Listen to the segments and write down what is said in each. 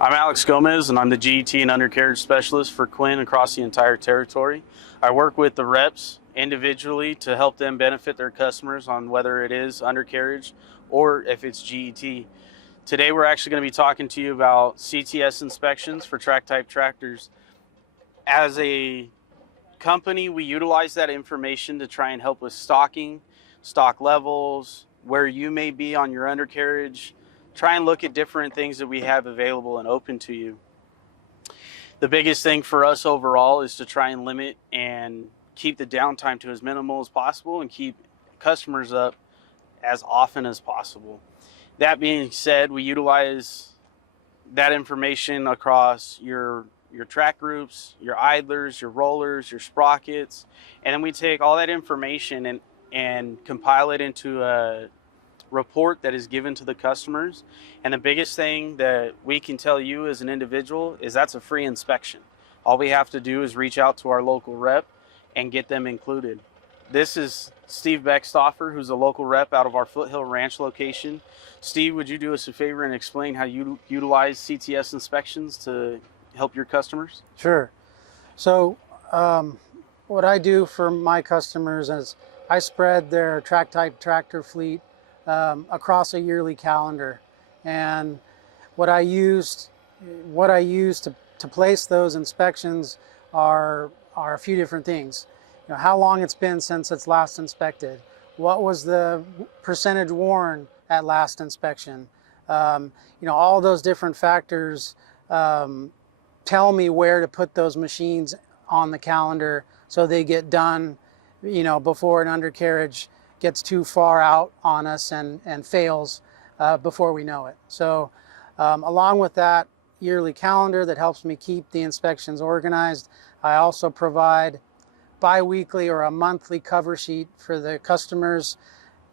I'm Alex Gomez, and I'm the GET and undercarriage specialist for Quinn across the entire territory. I work with the reps individually to help them benefit their customers on whether it is undercarriage or if it's GET. Today we're actually going to be talking to you about CTS inspections for track type tractors. As a company, we utilize that information to try and help with stocking, stock levels, where you may be on your undercarriage. Try and look at different things that we have available and open to you. The biggest thing for us overall is to try and limit and keep the downtime to as minimal as possible and keep customers up as often as possible. That being said, we utilize that information across your track groups, your idlers, your rollers, your sprockets, and then we take all that information and compile it into a report that is given to the customers. And the biggest thing that we can tell you as an individual is that's a free inspection. All we have to do is reach out to our local rep and get them included. This is Steve Beckstoffer, who's a local rep out of our Foothill Ranch location. Steve, would you do us a favor and explain how you utilize CTS inspections to help your customers? Sure. So what I do for my customers is I spread their track type tractor fleet across a yearly calendar, and what I use to place those inspections are a few different things. You know, how long it's been since it's last inspected, what was the percentage worn at last inspection. All those different factors tell me where to put those machines on the calendar so they get done, before an undercarriage gets too far out on us and fails before we know it. So along with that yearly calendar that helps me keep the inspections organized, I also provide bi-weekly or a monthly cover sheet for the customers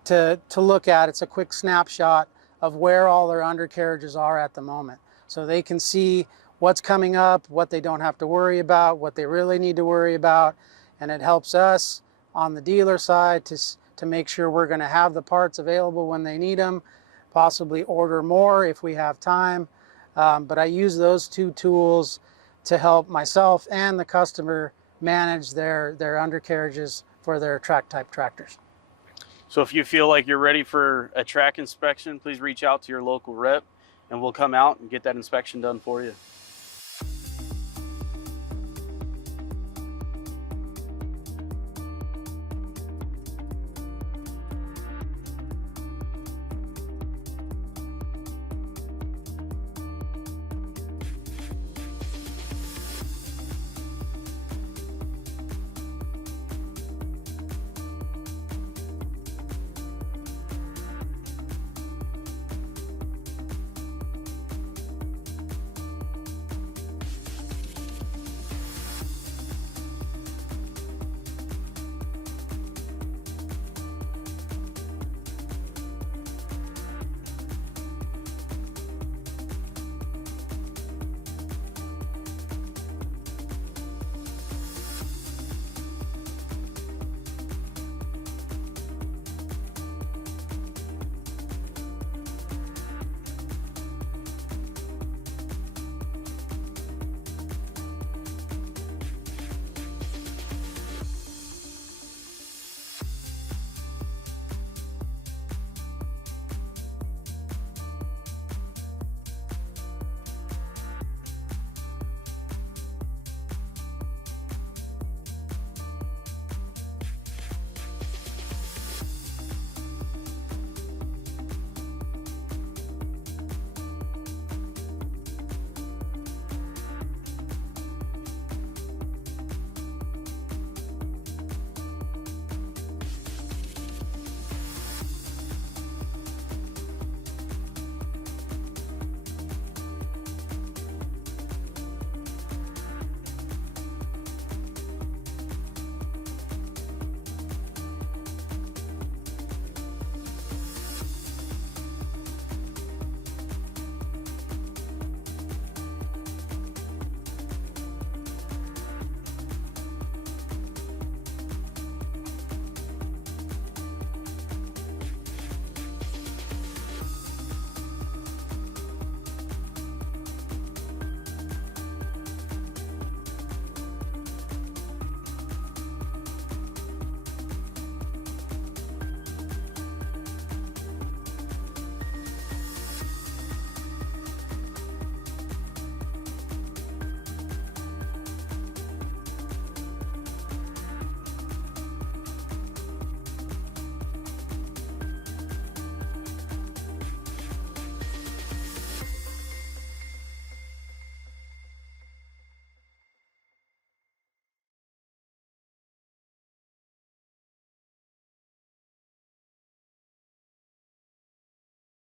to look at. It's a quick snapshot of where all their undercarriages are at the moment, so they can see what's coming up, what they don't have to worry about, what they really need to worry about. And it helps us on the dealer side to make sure we're going to have the parts available when they need them, possibly order more if we have time. But I use those two tools to help myself and the customer manage their undercarriages for their track type tractors. So if you feel like you're ready for a track inspection, please reach out to your local rep and we'll come out and get that inspection done for you.